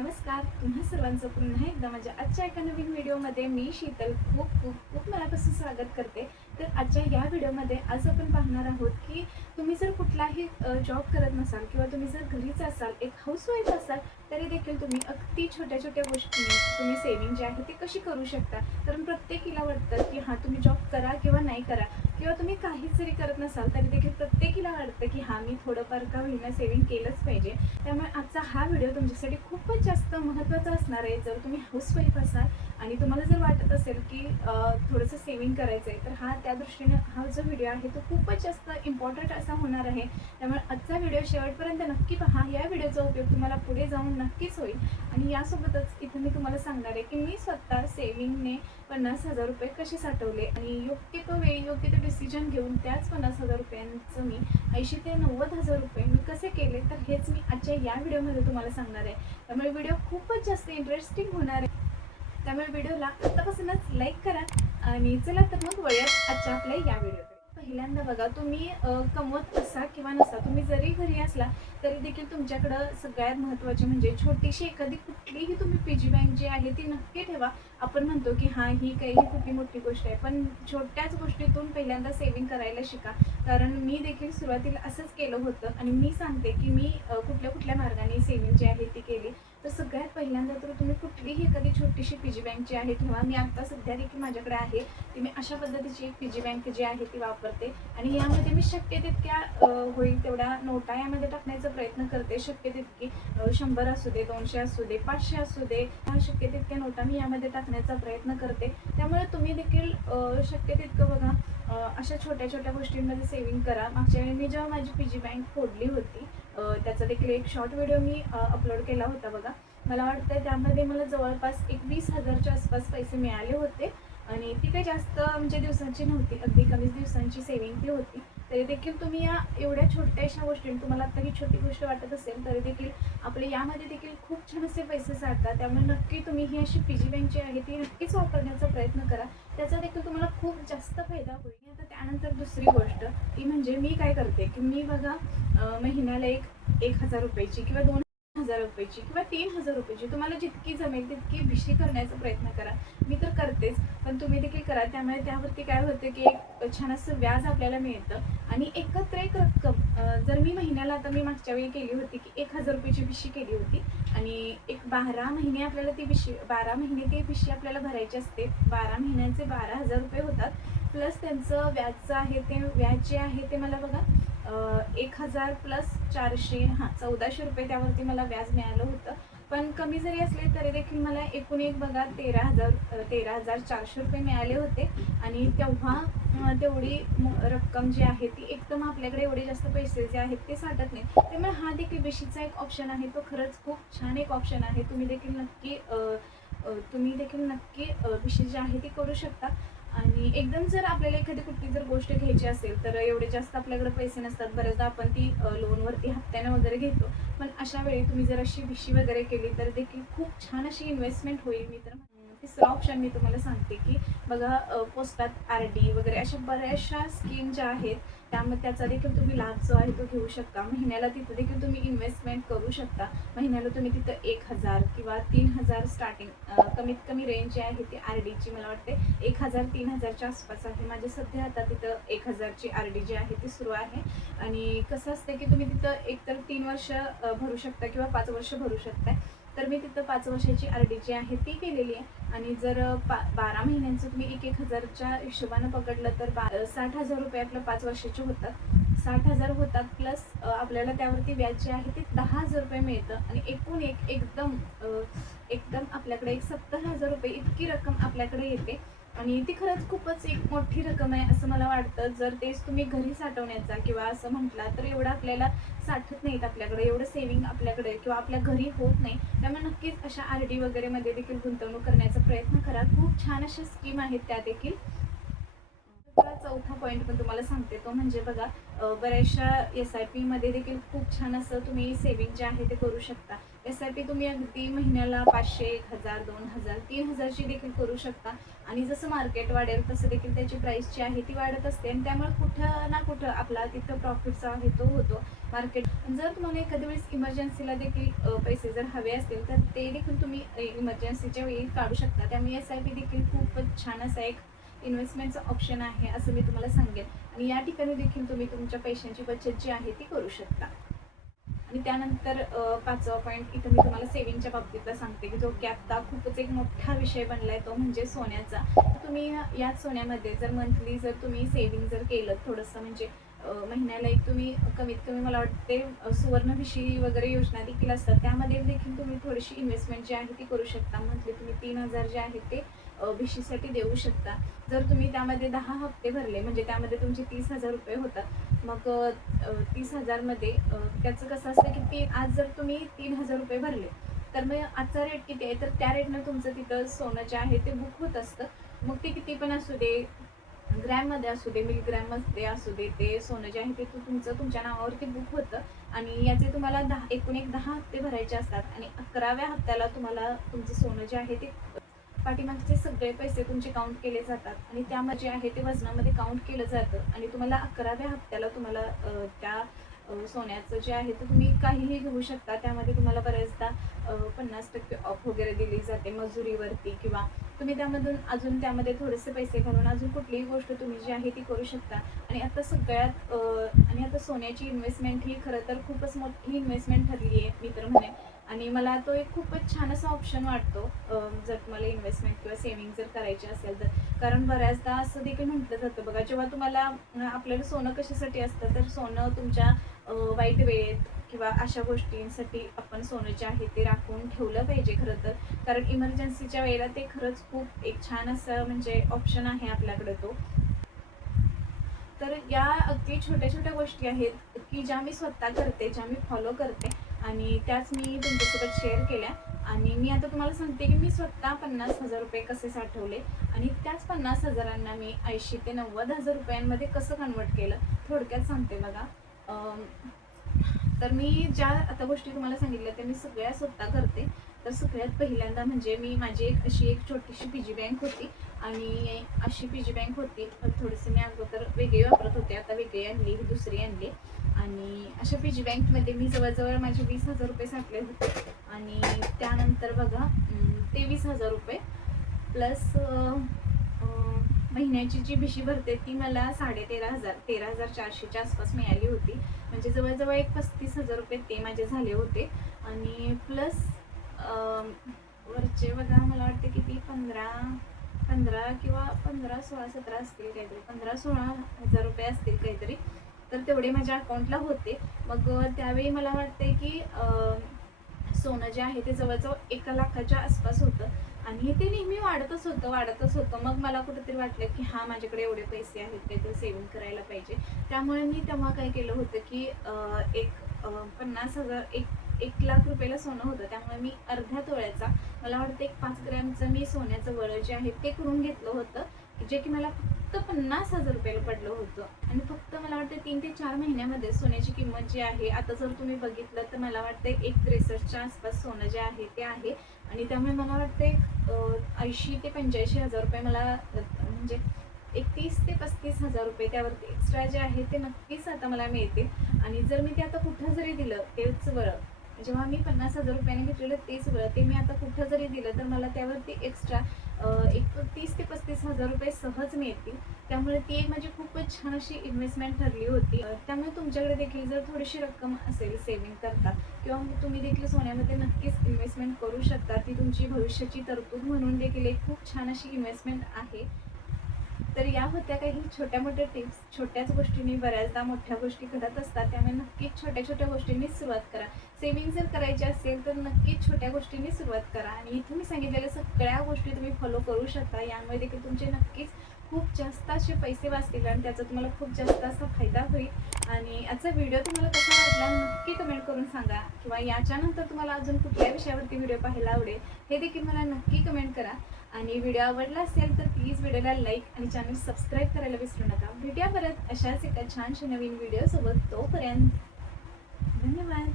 नमस्कार, तुम्हा सर्वांचं पुन्हा एकदा माझ्या आजच्या एका नवीन व्हिडिओमध्ये मी शीतल खूप खूप खूप मनापासून स्वागत करते. तर आजच्या या व्हिडिओमध्ये आज आपण पाहणार आहोत की तुम्ही जर कुठलाही जॉब करत नसाल किंवा तुम्ही जर घरीच असाल, एक हाऊसवाईफ असाल, तरी देखील तुम्ही अगदी छोट्या छोट्या गोष्टींनी तुम्ही सेविंग जी आहे ती कशी करू शकता. कारण प्रत्येकीला वाटतं की हां, तुम्ही जॉब करा किंवा नाही करा, किंवा तुम्ही काहीच जरी करत नसाल तरी देखील प्रत्येकीला वाटतं की हां, मी थोडंफार का होईना सेविंग केलंच पाहिजे. त्यामुळे आजचा हा व्हिडिओ तुमच्यासाठी खूपच जास्त महत्त्वाचा असणार आहे. जर तुम्ही हाऊसवाईफ असाल आणि तुम्हाला जर वाटत असेल की थोडंसं सेविंग करायचं आहे, तर त्या दृष्टीने हा जो व्हिडिओ आहे तो खूपच जास्त इम्पॉर्टंट असा होणार आहे. त्यामुळे आजचा व्हिडिओ शेवटपर्यंत नक्की पहा. या व्हिडिओचा उपयोग तुम्हाला पुढे जाऊन नक्कीच होईल. आणि यासोबतच इथं मी तुम्हाला सांगणार आहे की मी स्वतः सेविंगने 50,000 रुपये कसे साठवले आणि योग्य तो वेळी योग्य ते डिसिजन घेऊन त्याच 50,000 रुपयांचं मी 80,000 ते 90,000 रुपये मी कसे केले, तर हेच मी आजच्या या व्हिडिओमध्ये तुम्हाला सांगणार आहे. त्यामुळे व्हिडिओ खूपच जास्त इंटरेस्टिंग होणार आहे. त्यामुळे व्हिडिओला आत्तापासूनच लाईक करा आणि चला तर मग वळूयात आजच्या आपल्या या व्हिडिओकडे. पहिल्यांदा बघा, तुम्ही कमवत असा किंवा नसा, तुम्ही जरी घरी असला तरी देखील तुमच्याकडं सगळ्यात महत्त्वाची म्हणजे छोटीशी एखादी कुठलीही तुम्ही पिगी बँक जी आहे ती नक्की ठेवा. आपण म्हणतो की हां, ही काही कुठली मोठी गोष्ट आहे, पण छोट्याच गोष्टीतून पहिल्यांदा सेविंग करायला शिका. कारण मी देखील सुरुवातीला असंच केलं होतं आणि मी सांगते की मी कुठल्या कुठल्या मार्गाने सेविंग जी आहे ती केली. तर सगळ्यात पहिल्यांदा तर तुम्ही कुठलीही एखादी छोटीशी पिगी बँक जी आहे ठेवा. मी आता सध्या देखील माझ्याकडे आहे ती मी अशा पद्धतीची एक पिगी बँक जी आहे ती वापरते आणि यामध्ये मी शक्य तितक्या होईल तेवढ्या नोटा यामध्ये टाकण्याचा प्रयत्न करते. शक्य तितकी 100 असू दे, 200 असू दे, 500 असू दे, शक्य तितक्या नोटा मी यामध्ये टाकण्याचा प्रयत्न करते. त्यामुळे तुम्ही देखील शक्य तितकं बघा, अशा छोट्या छोट्या गोष्टींमध्ये सेविंग करा. मागच्या वेळी मी जेव्हा माझी पिगी बँक फोडली होती, त्याचा देखील एक शॉर्ट व्हिडिओ मी अपलोड केला होता बघा. मला वाटतं त्यामध्ये मला जवळपास एक 20,000च्या आसपास पैसे मिळाले होते आणि ती काही जास्त म्हणजे दिवसांची नव्हती, अगदी कमीच दिवसांची सेविंग ती होती. तरी देखील तुम्ही या एवढ्या छोट्याशा गोष्टी, तुम्हाला आता ही छोटी गोष्ट वाटत असेल तरी देखील आपले यामध्ये देखील खूप छान असे पैसे साठतात. त्यामुळे नक्की तुम्ही ही अशी पिगी बँक जी आहे ती नक्कीच वापरण्याचा प्रयत्न करा. त्याचा देखील तुम्हाला खूप जास्त फायदा होईल. आता त्यानंतर दुसरी गोष्ट ती म्हणजे मी काय करते की मी बघा, महिन्याला 1,000 रुपयाची किंवा 2,000 रुपयाची किंवा 3,000 रुपयाची तुम्हाला जितकी जमेल तितकी भिशी करण्याचा प्रयत्न करा. मी तर करतेच, पण तुम्ही देखील करा. त्यामुळे त्यावरती काय होतं की एक छान असं व्याज आपल्याला मिळतं आणि एकत्र एक रक्कम, जर मी महिन्याला, आता मी मागच्या वेळी केली होती की 1,000 रुपयाची भिशी केली होती आणि एक 12 महिने आपल्याला ती भिशी, 12 महिने ती भिशी आपल्याला भरायची असते. 12 महिन्यांचे 12,000 रुपये होतात. प्लस त्यांचं व्याजचं आहे, ते व्याज जे आहे ते मला बघा 1,000 प्लस 400, 1,400 रुपये त्यावरती मला व्याज मिळालं होतं. पण कमी जरी असले तरी देखील मला एकूण एक बघा 13,400 रुपये मिळाले होते. आणि तेव्हा तेवढी रक्कम जी आहे ती एकदम आपल्याकडे एवढे जास्त पैसे जे आहेत ते साठत नाही. त्यामुळे हा देखील भिशीचा एक ऑप्शन आहे, तो खरंच खूप छान एक ऑप्शन आहे. तुम्ही देखील नक्की भिशी जी आहे ती करू शकता. आणि एकदम जर आपल्याला एखादी कुठली जर गोष्ट घ्यायची असेल तर एवढे जास्त आपल्याकडे पैसे नसतात. बऱ्याचदा आपण ती लोनवरती हप्त्याने वगैरे घेतो. पण अशा वेळी तुम्ही जर अशी भिशी वगैरे केली तर देखील खूप छान अशी इन्व्हेस्टमेंट होईल. मी तर तिसरं ऑप्शन मी तुम्हाला सांगते की बघा, पोस्टात RD वगैरे अशा बऱ्याचशा स्कीम ज्या आहेत त्यामध्ये त्याचा देखील तुम्ही लाभ जो आहे तो घेऊ शकता. महिन्याला तिथं देखील तुम्ही इन्व्हेस्टमेंट करू शकता. महिन्याला तुम्ही तिथं 1,000 किंवा 3,000 स्टार्टिंग, कमीत कमी रेंज जी आहे ती RDची मला वाटते 1,000-3,000च्या आसपास आहे. माझे सध्या आता तिथं 1,000ची RD जी आहे ती सुरू आहे. आणि कसं असतं की तुम्ही तिथं एकतर 3 वर्ष भरू शकता किंवा 5 वर्ष भरू शकता. तर मी तिथं 5 वर्षाची RD जी आहे ती केलेली आहे. आणि जर 12 महिन्यांचं तुम्ही 1,000च्या हिशोबानं पकडलं तर 60,000 रुपये आपलं 5 वर्षाचे होतात. 60,000 होतात प्लस आपल्याला त्यावरती व्याज जे आहे ते 10,000 रुपये मिळतं. आणि एकूण एकदम आपल्याकडे एक 70,000 रुपये इतकी रक्कम आपल्याकडे येते. आणि ती खरंच खूपच एक मोठी रक्कम आहे असं मला वाटतं. जर तेच तुम्ही घरी साठवण्याचा किंवा असं म्हटला तर एवढं आपल्याला साठत नाहीत आपल्याकडे, एवढं सेविंग आपल्याकडे किंवा आपल्या घरी होत नाही. त्यामुळे नक्कीच अशा RD वगैरेमध्ये देखील गुंतवणूक करण्याचा प्रयत्न करा. खूप छान अशा स्कीम आहेत त्या देखील. दुसरा चौथा पॉईंट पण तुम्हाला सांगते, तो म्हणजे बघा बऱ्याचशा SIP मध्ये देखील खूप छान असं तुम्ही सेविंग जे आहे ते करू शकता. SIP तुम्ही अगदी महिन्याला 500, 1000, 2000, 3000ची देखील करू शकता. आणि जसं मार्केट वाढेल तसं देखील त्याची प्राइस जी आहे ती वाढत असते आणि त्यामुळे कुठं ना कुठं आपला तिथं प्रॉफिटचा आहे तो होतो. मार्केट जर तुम्हाला एखाद्या वेळेस इमर्जन्सीला देखील पैसे जर हवे असतील तर ते देखील तुम्ही इमर्जन्सीच्या वेळी काढू शकता. त्यामुळे SIP देखील खूपच छान असा एक इन्व्हेस्टमेंटचा ऑप्शन आहे असं मी तुम्हाला सांगेन. आणि या ठिकाणी देखील तुम्ही तुमच्या पैशांची बचत जी आहे ती करू शकता. आणि त्यानंतर पाचवा पॉईंट इथं मी तुम्हाला सेविंगच्या बाबतीतला सांगते की जो की आत्ता खूपच एक मोठा विषय बनला आहे, तो म्हणजे सोन्याचा. तुम्ही याच सोन्यामध्ये जर मंथली जर तुम्ही सेविंग जर केलं थोडंसं, म्हणजे महिन्याला एक तुम्ही कमीत कमी मला वाटते सुवर्णभिषी वगैरे योजना देखील असतात, त्यामध्ये देखील तुम्ही थोडीशी इन्व्हेस्टमेंट जी आहे ती करू शकता. मंथली तुम्ही 3000 जे आहेत ते भिशीसाठी देऊ शकता. जर तुम्ही त्यामध्ये 10 हप्ते भरले म्हणजे त्यामध्ये तुमचे 30,000 रुपये होतात. मग 30,000मध्ये त्याचं कसं असतं की आज जर तुम्ही 3,000 रुपये भरले तर मग आजचा रेट किती आहे, तर त्या रेटनं तुमचं तिथं सोनं जे आहे ते बुक होत असतं. मग ते किती पण असू दे, ग्रॅममध्ये असू दे, मिलीग्रॅममध्ये असू दे, ते सोनं जे आहे ते तुमचं तुमच्या नावावरती बुक होतं. आणि याचे तुम्हाला एकूण 10 हप्ते भरायचे असतात आणि 11व्या हप्त्याला तुम्हाला तुमचं सोनं जे आहे ते पाठीमागचे सगळे पैसे तुमचे काउंट केले जातात आणि त्यामध्ये आहे ते वजनामध्ये काउंट केलं जातं आणि तुम्हाला 11व्या हप्त्याला तुम्हाला त्या सोन्याचं जे आहे ते तुम्ही काहीही घेऊ शकता. त्यामध्ये तुम्हाला बऱ्याचदा 50% ऑफ वगैरे दिली जाते मजुरीवरती, किंवा तुम्ही त्यामधून अजून त्यामध्ये थोडेसे पैसे घालून अजून कुठलीही गोष्ट तुम्ही जी आहे ती करू शकता. आणि आता सोन्याची इन्व्हेस्टमेंट ही खरं तर खूपच मोठी इन्व्हेस्टमेंट ठरली आहे मी तर म्हणेन. आणि मला तो एक खूपच छान असा ऑप्शन वाटतो जर तुम्हाला इन्व्हेस्टमेंट किंवा सेव्हिंग जर करायची असेल तर. कारण बऱ्याचदा असं देखील म्हटलं जातं बघा, जेव्हा तुम्हाला आपल्याला सोनं कशासाठी असतं, तर सोनं तुमच्या वाईट वेळेत किंवा अशा गोष्टींसाठी आपण सोनं जे आहे ते राखून ठेवलं पाहिजे खरं तर. कारण इमर्जन्सीच्या वेळेला ते खरंच खूप एक छान असं म्हणजे ऑप्शन आहे आपल्याकडे तो. तर या अगदी छोट्या छोट्या गोष्टी आहेत की ज्या मी स्वतः करते, ज्या मी फॉलो करते आणि त्याच मी तुमच्यासोबत शेअर केल्या. आणि मी आता तुम्हाला सांगते की मी स्वतः 50,000 रुपये कसे साठवले आणि त्याच 50,000 मी 80 ते 90,000 रुपयांमध्ये कसं कन्वर्ट केलं, थोडक्यात सांगते बघा. तर मी ज्या आता गोष्टी तुम्हाला सांगितल्या त्या मी सगळ्या स्वतः करते. तर सगळ्यात पहिल्यांदा म्हणजे माझी एक छोटीशी पिगी बँक होती आणि अशी पिगी बँक होती. थोडीशी मी अगोदर वेगळी वापरत होते, आता वेगळी आणली, ही दुसरी आणली. आणि अशा पिगी बँकमध्ये मी जवळजवळ माझे 20,000 रुपये साठले होते. आणि त्यानंतर बघा 23,000 रुपये प्लस महिन्याची जी भिशी भरते ती मला 13,400च्या आसपास मिळाली होती. म्हणजे जवळजवळ एक 35,000 रुपये ते माझे झाले होते. आणि प्लस वरचे बघा मला वाटते किती 15 किंवा 15, 16, 17 असतील काहीतरी, 15-16 हजार रुपये असतील काहीतरी. तर तेवढे माझ्या अकाउंटला होते. मग त्यावेळी मला वाटते की सोनं जे आहे ते जवळजवळ 1 लाखाच्या आसपास होतं आणि ते नेहमी वाढतच होतं. मग मला कुठेतरी वाटलं की हां, माझ्याकडे एवढे पैसे आहेत, काहीतरी सेव्हिंग करायला पाहिजे. त्यामुळे मी तेव्हा काय केलं होतं की एक 50,000 1 लाख रुपयाला सोनं होतं. त्यामुळे मी अर्ध्या तोळ्याचा मला वाटतं एक 5 ग्रॅमचं मी सोन्याचं वळं जे आहे ते करून घेतलं होतं, जे की मला फक्त 50,000 रुपयाला पडलं होतं. आणि फक्त मला वाटतं 3 ते 4 महिन्यामध्ये सोन्याची किंमत जी आहे, आता जर तुम्ही बघितलं तर मला वाटतं 1,63च्या आसपास सोनं जे आहे ते आहे. आणि त्यामुळे मला वाटते 80 ते 85,000 रुपये मला म्हणजे 30 ते 35,000 रुपये त्यावरती एक्स्ट्रा जे आहे ते नक्कीच आता मला मिळतील. आणि जर मी ते आता कुठं जरी दिलं तेच वळं, जेव्हा मी 50,000 रुपयाने घेतलेलं तेच वळं ते मी आता कुठं जरी दिलं तर मला त्यावरती एक्स्ट्रा एक 30 ते 35,000 रुपये सहज मिळतील. त्यामुळे ती एक माझी खूपच छान अशी इन्व्हेस्टमेंट ठरली होती. त्यामुळे तुमच्याकडे देखील जर थोडीशी रक्कम असेल सेव्हिंग करता, किंवा तुम्ही देखील सोन्यामध्ये नक्कीच इन्व्हेस्टमेंट करू शकता. ती तुमची भविष्याची तरतूद म्हणून देखील एक खूप छान अशी इन्व्हेस्टमेंट आहे. तर या होत्या काही छोट्या मोठ्या टिप्स. छोट्याच गोष्टींनी बऱ्याचदा मोठ्या गोष्टी घडत असतात. त्यामुळे नक्कीच छोट्या छोट्या गोष्टींनी सुरुवात करा. सेव्हिंग जर करायची असेल तर नक्कीच छोट्या गोष्टींनी सुरुवात करा आणि इथे मी सांगितलेल्या सगळ्या गोष्टी तुम्ही फॉलो करू शकता. यामुळे देखील तुमचे नक्कीच खूप जास्त असे पैसे वाचतील आणि त्याचा तुम्हाला खूप जास्त असा फायदा होईल. आणि आजचा व्हिडिओ तुम्हाला कसा वाटला नक्की कमेंट करून सांगा, किंवा याच्यानंतर तुम्हाला अजून कुठल्या विषयावरती व्हिडिओ पाहायला आवडेल हे देखील मला नक्की कमेंट करा. आणि व्हिडिओ आवडला असेल तर प्लीज व्हिडिओला लाईक आणि चॅनल सबस्क्राईब करायला विसरू नका. भेटूया परत अशाच एका छानशा नवीन व्हिडिओ सोबत. तोपर्यंत धन्यवाद.